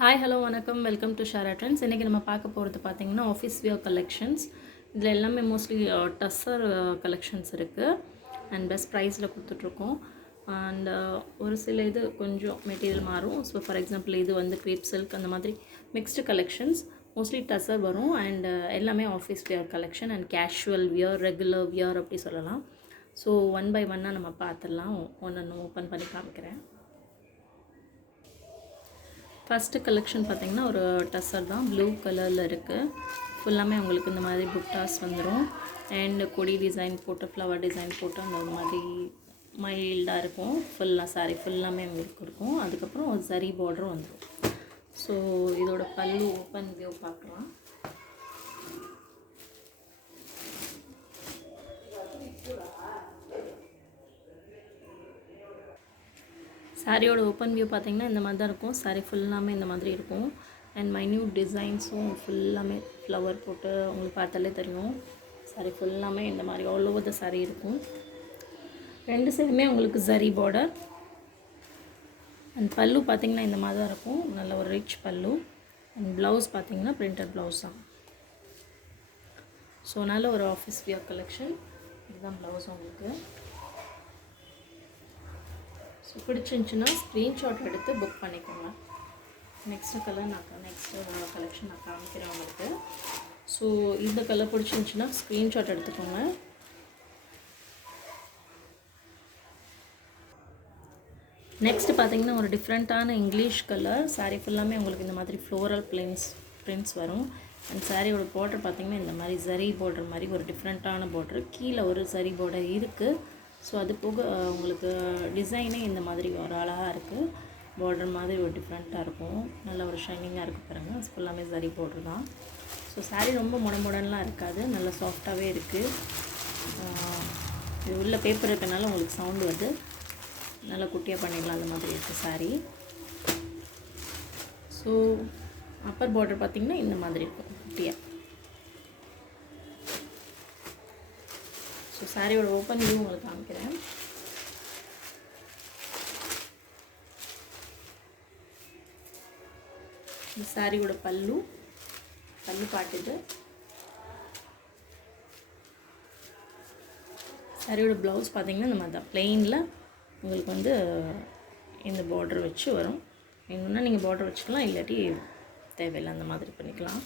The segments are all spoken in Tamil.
ஹாய் ஹலோ வணக்கம் வெல்கம் டு ஷாரா ட்ரெண்ட்ஸ். இன்றைக்கி நம்ம பார்க்க போகிறது பார்த்திங்கன்னா ஆஃபீஸ் வியர் கலெக்ஷன்ஸ். இதில் எல்லாமே மோஸ்ட்லி டஸ்ஸர் கலெக்ஷன்ஸ் இருக்குது அண்ட் பெஸ்ட் ப்ரைஸில் கொடுத்துட்ருக்கோம். அண்ட் ஒரு சில இது கொஞ்சம் மெட்டீரியல் மாறும். ஸோ ஃபார் எக்ஸாம்பிள் இது வந்து க்ரேப் சில்க் அந்த மாதிரி மிக்ஸ்டு கலெக்ஷன்ஸ். மோஸ்ட்லி டஸ்ஸர் வரும் அண்ட் எல்லாமே office wear collection and casual wear, regular wear அப்படி சொல்லலாம். ஸோ ஒன் பை ஒன்னாக நம்ம பார்த்துடலாம். ஒன்று ஓப்பன் பண்ணி காமிக்கிறேன். ஃபஸ்ட்டு கலெக்ஷன் பார்த்திங்கன்னா ஒரு டஸ்ஸர் தான், ப்ளூ கலரில் இருக்குது. ஃபுல்லாமே உங்களுக்கு இந்த மாதிரி புட்டாஸ் வந்துடும் அண்ட் கொடி டிசைன் போட்டு ஃப்ளவர் டிசைன் போட்டு அந்த மாதிரி மைல்டாக இருக்கும். ஃபுல்லாக சாரி ஃபுல்லாமே உங்களுக்கு இருக்கும். அதுக்கப்புறம் ஒரு சரி பார்டரும் வந்துடும். ஸோ இதோட பல்லு ஓப்பன் வியூ பார்க்கலாம். சாரியோட ஓப்பன் வியூ பார்த்திங்கன்னா இந்த மாதிரி தான் இருக்கும். சாரி ஃபுல்லாமே இந்த மாதிரி இருக்கும் அண்ட் மைன்யூட் டிசைன்ஸும் ஃபுல்லாமே ஃப்ளவர் போட்டு உங்களுக்கு பார்த்தாலே தெரியும். சாரி ஃபுல்லாமே இந்த மாதிரி ஆல் ஓவர் த சாரி இருக்கும். ரெண்டு சைடுமே உங்களுக்கு ஜரி பார்டர் அண்ட் பல்லு பார்த்திங்கன்னா இந்த மாதிரி தான் இருக்கும். நல்ல ஒரு ரிச் பல்லு அண்ட் ப்ளவுஸ் பார்த்திங்கன்னா பிரிண்டட் ப்ளவுஸ் தான். ஸோ நல்ல ஒரு ஆஃபீஸ் வியர் கலெக்ஷன். இதுதான் ப்ளவுஸ் உங்களுக்கு. ஸோ பிடிச்சிருந்துச்சின்னா ஸ்க்ரீன்ஷாட் எடுத்து புக் பண்ணிக்கோங்க. நெக்ஸ்ட்டு கலெக்ஷன் நான் காமிக்கிறேன் உங்களுக்கு. ஸோ இந்த கலர் பிடிச்சிருந்துச்சின்னா ஸ்க்ரீன்ஷாட் எடுத்துக்கோங்க. நெக்ஸ்ட்டு பார்த்திங்கன்னா ஒரு டிஃப்ரெண்ட்டான இங்கிலீஷ் கலர். சாரீ ஃபுல்லாமே உங்களுக்கு இந்த மாதிரி ஃப்ளோரல் பிரிண்ட்ஸ் வரும் அண்ட் சாரியோட பார்டர் பார்த்திங்கன்னா இந்த மாதிரி ஜரி பார்டர் மாதிரி ஒரு டிஃப்ரெண்ட்டான பார்டர். கீழே ஒரு ஜரி பார்டர் இருக்குது. ஸோ அது போக உங்களுக்கு டிசைனே இந்த மாதிரி ஒரு அழகாக இருக்குது. பார்டர் மாதிரி ஒரு டிஃப்ரெண்ட்டாக இருக்கும். நல்ல ஒரு ஷைனிங்காக இருக்குது பாருங்கள். ஃபுல்லாமே ஜரி பார்டர் தான். ஸோ சாரீ ரொம்ப முடமுடன்லாம் இருக்காது, நல்லா சாஃப்டாகவே இருக்குது. இது உள்ள பேப்பர் இருக்கனால உங்களுக்கு சவுண்டு வருது. நல்லா குட்டியாக பண்ணிடலாம் அந்த மாதிரி இருக்குது சாரீ. ஸோ அப்பர் பார்டர் பார்த்திங்கன்னா இந்த மாதிரி இருக்கும் குட்டியாக. ஸோ சாரியோட ஓப்பன் வியூ உங்களுக்கு காமிக்கிறேன். இந்த சாரியோட பல்லு காட்டுது. சாரியோட ப்ளவுஸ் பார்த்திங்கன்னா இந்த மாதிரி தான் ப்ளெயினில் உங்களுக்கு வந்து இந்த பார்டர் வச்சு வரும். வேணும்னா நீங்கள் பார்டர் வச்சுக்கலாம், இல்லாட்டி தேவையில்லை அந்த மாதிரி பண்ணிக்கலாம்.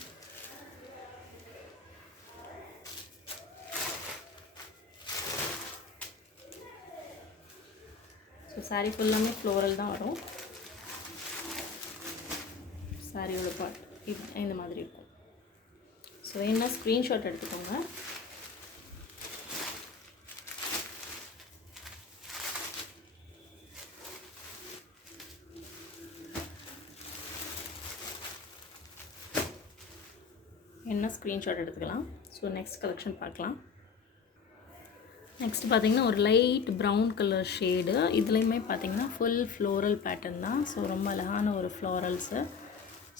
ஸோ சாரீ ஃபுல்லாமே ஃப்ளோரல் தான் வரும். சாரியோட பார்ட் இந்த மாதிரி இருக்கும். ஸோ என்ன ஸ்க்ரீன்ஷாட் எடுத்துக்கோங்க. என்ன ஸ்க்ரீன்ஷாட் எடுத்துக்கலாம். ஸோ நெக்ஸ்ட் கலெக்ஷன் பார்க்கலாம். நெக்ஸ்ட் பார்த்திங்கன்னா ஒரு லைட் ப்ரௌன் கலர் ஷேடு. இதுலேயுமே பார்த்திங்கன்னா ஃபுல் ஃப்ளோரல் பேட்டர்ன் தான். ஸோ ரொம்ப அழகான ஒரு ஃப்ளோரல்ஸு.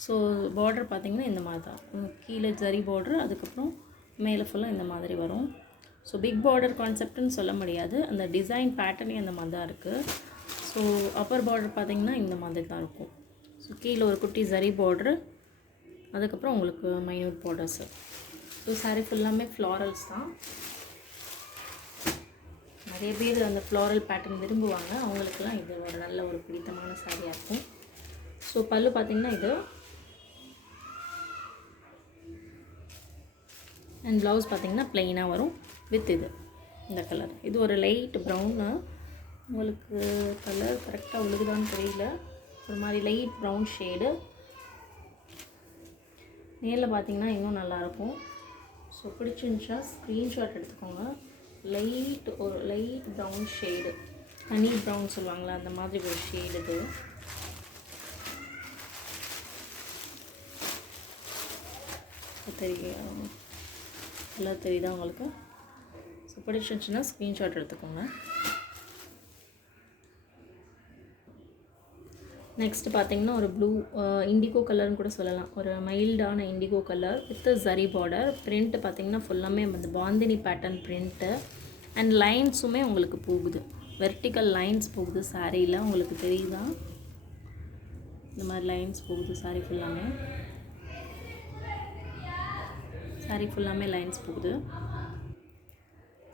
ஸோ பார்டர் பார்த்திங்கன்னா இந்த மாதிரி தான், கீழே ஜரி பார்டர், அதுக்கப்புறம் மேலே ஃபுல்லாக இந்த மாதிரி வரும். ஸோ பிக் பார்டர் கான்செப்ட்னு சொல்ல முடியாது, அந்த டிசைன் பேட்டர்னே அந்த மாதிரி தான் இருக்குது. ஸோ அப்பர் பார்டர் பார்த்திங்கன்னா இந்த மாதிரி தான் இருக்கும். ஸோ கீழே ஒரு குட்டி ஜரி பார்டரு, அதுக்கப்புறம் உங்களுக்கு மைன்யூட் பார்டர்ஸு. ஸோ சாரீ ஃபுல்லாமே ஃப்ளாரல்ஸ் தான். நிறைய பேர் அந்த ஃப்ளாரல் பேட்டர்ன் விரும்புவாங்க, அவங்களுக்கெல்லாம் இது ஒரு நல்ல ஒரு பிடித்தமான சாரியாக இருக்கும். ஸோ பல்லு பார்த்திங்கன்னா இது அண்ட் ப்ளவுஸ் பார்த்திங்கன்னா ப்ளெயினாக வரும் வித் இந்த கலர். இது ஒரு லைட் ப்ரௌனு. உங்களுக்கு கலர் கரெக்டாக உழுகுதான்னு தெரியல, ஒரு மாதிரி லைட் ப்ரௌன் ஷேடு. நேரில் பார்த்திங்கன்னா இன்னும் நல்லாயிருக்கும். ஸோ பிடிச்சிருந்துச்சா ஸ்க்ரீன்ஷாட் எடுத்துக்கோங்க. ஒரு light brown shade, honey brown சொல்லுவாங்களா, அந்த மாதிரி ஒரு ஷேடு இது. நல்லா தெரியுதா உங்களுக்கு? ஸோ பிடிச்சிருந்துச்சுன்னா ஸ்க்ரீன்ஷாட் எடுத்துக்கோங்க. நெக்ஸ்ட் பார்த்திங்கன்னா ஒரு ப்ளூ இண்டிகோ கலர்னு கூட சொல்லலாம், ஒரு மைல்டான indigo colour with zari border. Print பார்த்திங்கன்னா ஃபுல்லாமே அந்த பாந்தினி பேட்டர்ன் பிரிண்ட்டு அண்ட் லைன்ஸுமே உங்களுக்கு போகுது, வெர்டிக்கல் லைன்ஸ் போகுது சாரியில். உங்களுக்கு தெரியுதா? இந்த மாதிரி லைன்ஸ் போகுது saree ஃபுல்லாமே லைன்ஸ் போகுது.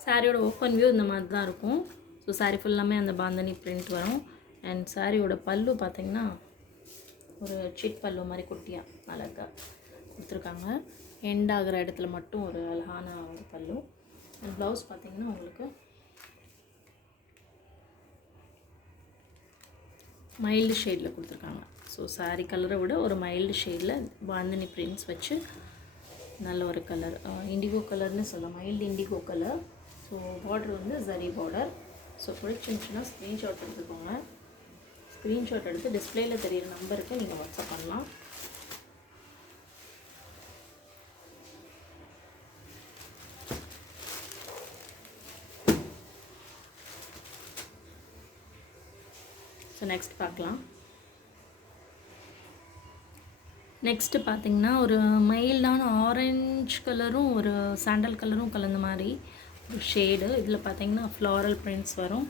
சாரியோட ஓப்பன் வியூ இந்த மாதிரி தான் இருக்கும். ஸோ saree ஃபுல்லாமே அந்த பாந்தனி பிரிண்ட் வரும். அண்ட் சாரியோட பல்லு பார்த்திங்கன்னா ஒரு சிட் பல்லு மாதிரி குட்டியாக அழகாக கொடுத்துருக்காங்க. எண்ட் ஆகிற இடத்துல மட்டும் ஒரு அழகான ஒரு பல்லு. அண்ட் ப்ளவுஸ் பார்த்திங்கன்னா உங்களுக்கு மைல்டு ஷேடில் கொடுத்துருக்காங்க. ஸோ saree கலரை விட ஒரு மைல்டு ஷேடில் பாந்தனி பிரிண்ட்ஸ் வச்சு நல்ல ஒரு கலர், இண்டிகோ கலர்னு சொல்லலாம், mild indigo colour. So border வந்து ஜரி பார்டர். ஸோ பிடிச்சிருந்துச்சுன்னா ஸ்க்ரீன்ஷாட் எடுத்துக்கோங்க. ஸ்க்ரீன்ஷாட் எடுத்து டிஸ்பிளேயில் தெரியிற நம்பருக்கு நீங்கள் வாட்ஸ்அப் பண்ணலாம். ஸோ நெக்ஸ்ட் பார்க்கலாம். நெக்ஸ்ட்டு பார்த்திங்கன்னா ஒரு மைல்டான ஆரஞ்சு கலரும் ஒரு சாண்டல் கலரும் கலந்த மாதிரி ஒரு ஷேடு. இதில் பார்த்திங்கன்னா ஃப்ளாரல் பிரிண்ட்ஸ் வரும்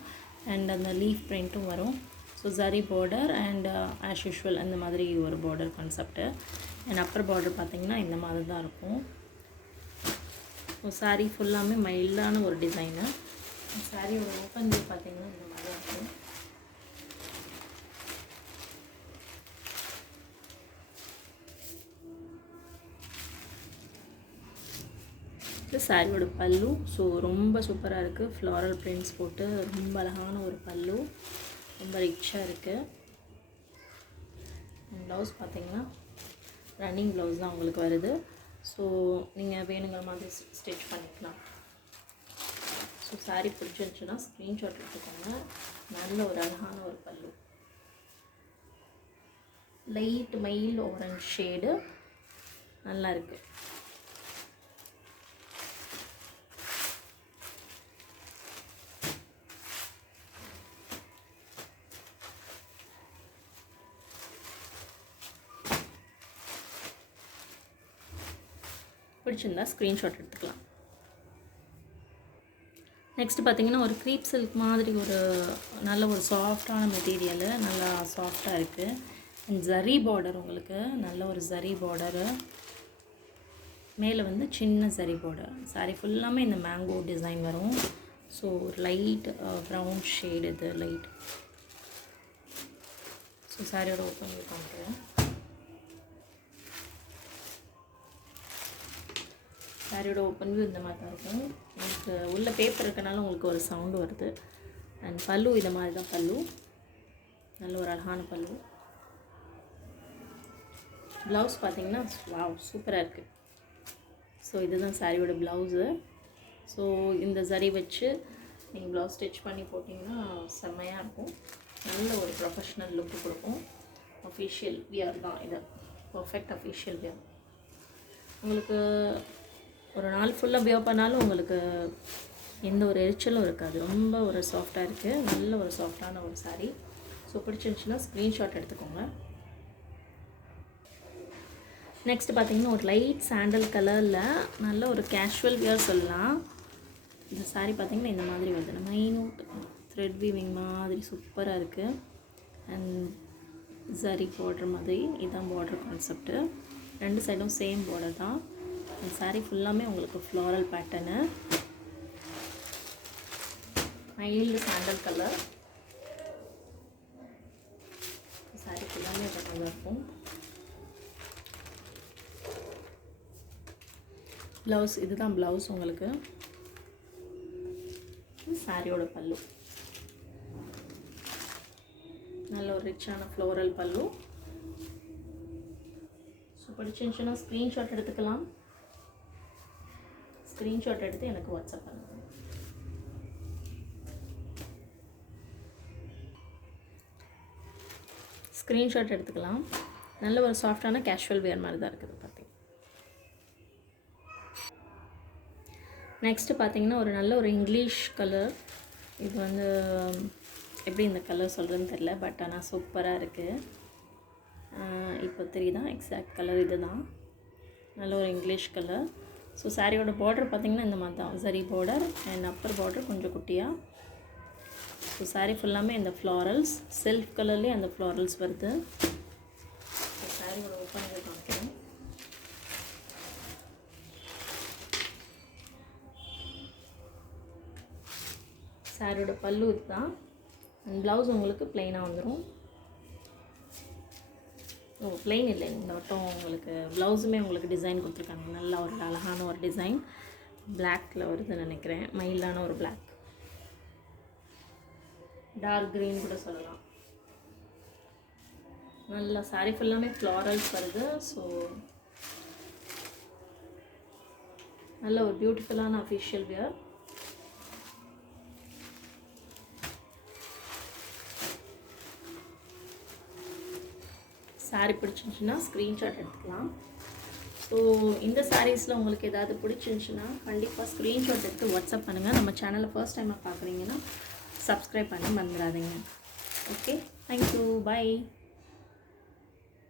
அண்ட் அந்த லீஃப் பிரிண்ட்டும் வரும். So zari border and as usual அந்த மாதிரி ஒரு border concept. And upper border பார்த்திங்கன்னா இந்த மாதிரி தான் இருக்கும். ஸோ saree ஃபுல்லாமே மைல்டான ஒரு டிசைனு. சாரியோட ஓப்பன் வியூ பார்த்திங்கன்னா இந்த மாதிரி தான் இருக்கும். இது சாரியோட பல்லு. ஸோ ரொம்ப சூப்பராக இருக்குது. ஃப்ளாரல் பிரிண்ட்ஸ் போட்டு ரொம்ப அழகான ஒரு பல்லு, ரொம்ப ரிச்சாக இருக்குது. ப்ளவுஸ் பார்த்திங்கன்னா ரன்னிங் ப்ளவுஸ் தான் உங்களுக்கு வருது. ஸோ நீங்கள் வேணுங்கிற மாதிரி ஸ்டிச் பண்ணிக்கலாம். ஸோ saree பிடிச்சிருந்துச்சுன்னா ஸ்க்ரீன்ஷாட் எடுத்துக்கோங்க. நல்ல ஒரு அழகான ஒரு பல்லு, லைட் மைல்டு ஆரஞ்ச் ஷேடு, நல்லா இருக்குது. பிடிச்சிருந்தா ஸ்க்ரீன்ஷாட் எடுத்துக்கலாம். நெக்ஸ்ட் பார்த்திங்கன்னா ஒரு க்ரீப் சில்க் மாதிரி ஒரு நல்ல ஒரு சாஃப்டான மெட்டீரியலு, நல்லா சாஃப்டாக இருக்குது. அண்ட் ஜரி பார்டர், உங்களுக்கு நல்ல ஒரு ஜரி பார்டரு, மேலே வந்து சின்ன ஜரி பார்டர். saree ஃபுல்லாமே இந்த மேங்கோ டிசைன் வரும். ஸோ ஒரு லைட் ப்ரௌன் ஷேடு, இது லைட். ஸோ சாரியோட ஓப்பன் வியூ பண்ணுறேன். சாரியோட ஓப்பன் வியூ இந்த மாதிரி தான் இருக்கும். உங்களுக்கு உள்ள பேப்பர் இருக்கனால உங்களுக்கு ஒரு சவுண்டு வருது. அண்ட் பல்லு இதை மாதிரி தான் பல்லு, நல்ல ஒரு அழகான பல்லு. ப்ளவுஸ் பார்த்திங்கன்னா வாவ் சூப்பராக இருக்குது. ஸோ இதுதான் சாரியோட ப்ளவுஸு. ஸோ இந்த ஜரி வச்சு நீங்கள் ப்ளவுஸ் ஸ்டிச் பண்ணி போட்டிங்கன்னா செம்மையாக இருக்கும். நல்ல ஒரு ப்ரொஃபஷ்னல் லுக்கு கொடுக்கும். அஃபிஷியல் வியர் தான் இது, பர்ஃபெக்ட் அஃபிஷியல் வியர். உங்களுக்கு ஒரு நாள் ஃபுல்லாக வியர் பண்ணாலும் உங்களுக்கு எந்த ஒரு எரிச்சலும் இருக்காது. ரொம்ப ஒரு சாஃப்டாக இருக்குது, நல்ல ஒரு சாஃப்டான ஒரு saree. ஸோ பிடிச்சிருந்துச்சுன்னா ஸ்க்ரீன்ஷாட் எடுத்துக்கோங்க. நெக்ஸ்ட் பார்த்திங்கன்னா ஒரு லைட் சாண்டல் கலரில் நல்ல ஒரு கேஷுவல் வியர் சொல்லலாம். இந்த saree பார்த்திங்கன்னா இந்த மாதிரி வருது, மைனூட் த்ரெட் வீவிங் மாதிரி சூப்பராக இருக்குது. அண்ட் ஜரி பார்டர் மாதிரி, இதுதான் பார்டர் கான்செப்ட்டு. ரெண்டு சைடும் சேம் பார்டர் தான். இந்த saree ஃபுல்லாமே உங்களுக்கு floral pattern, mild sandal colour. saree ஃபுல்லாமே நல்லா இருக்கும். ப்ளவுஸ் இதுதான் ப்ளவுஸ் உங்களுக்கு. சாரியோட பல்லு நல்ல ஒரு ரிச்சான ஃப்ளோரல் பல்லு. ஸோ பிடிச்சிருந்துச்சுன்னா ஸ்க்ரீன்ஷாட் எடுத்துக்கலாம். ஸ்க்ரீன்ஷாட் எடுத்து எனக்கு வாட்ஸ்அப் பண்ணுங்கள். ஸ்க்ரீன்ஷாட் எடுத்துக்கலாம். நல்ல ஒரு சாஃப்டான கேஷுவல் வேர் மாதிரி தான் இருக்குது பார்த்தீங்க. நெக்ஸ்ட்டு பார்த்தீங்கன்னா ஒரு நல்ல ஒரு இங்கிலீஷ் கலர். இது வந்து எப்படி இந்த கலர் சொல்கிறதுன்னு தெரில, பட் ஆனால் சூப்பராக இருக்குது. இப்போ தெரியுதா எக்ஸாக்ட் கலர் இது தான், நல்ல ஒரு இங்கிலீஷ் கலர். ஸோ சாரியோட பார்டர் பார்த்திங்கன்னா இந்த மாதிரி தான், சரி பார்டர் அண்ட் அப்பர் பார்டர் கொஞ்சம் குட்டியாக. ஸோ சாரீ ஃபுல்லாமே இந்த ஃப்ளாரல்ஸ், செல்ஃப் கலர்லேயே அந்த ஃப்ளாரல்ஸ் வருது. ஸோ சாரியோட ஓப்பனில் காமிக்கிறேன். சாரியோட பல்லு இதுதான். அண்ட் ப்ளவுஸ் உங்களுக்கு ப்ளைனாக வந்துடும். ப்ளைன் இல்லை, இந்த வட்டம் உங்களுக்கு ப்ளவுஸுமே உங்களுக்கு டிசைன் கொடுத்துருக்காங்க. நல்லா ஒரு அழகான ஒரு டிசைன். பிளாக்கில் வருதுன்னு நினைக்கிறேன். மைல்டான ஒரு பிளாக், டார்க் க்ரீன் கூட சொல்லலாம். நல்லா சாரீ ஃபுல்லாமே ஃப்ளாரல்ஸ் வருது. ஸோ நல்ல ஒரு பியூட்டிஃபுல்லான அஃபிஷியல் வியர். சாரீ பிடிச்சிருந்துச்சுன்னா ஸ்க்ரீன்ஷாட் எடுத்துக்கலாம். ஸோ இந்த சாரீஸில் உங்களுக்கு ஏதாவது பிடிச்சிருந்துச்சுன்னா கண்டிப்பாக ஸ்க்ரீன்ஷாட் எடுத்து வாட்ஸ்அப் பண்ணுங்கள். நம்ம சேனலை ஃபர்ஸ்ட் டைமாக பார்க்குறீங்கன்னா சப்ஸ்கிரைப் பண்ண மறந்துடாதீங்க. Okay, thank you, by.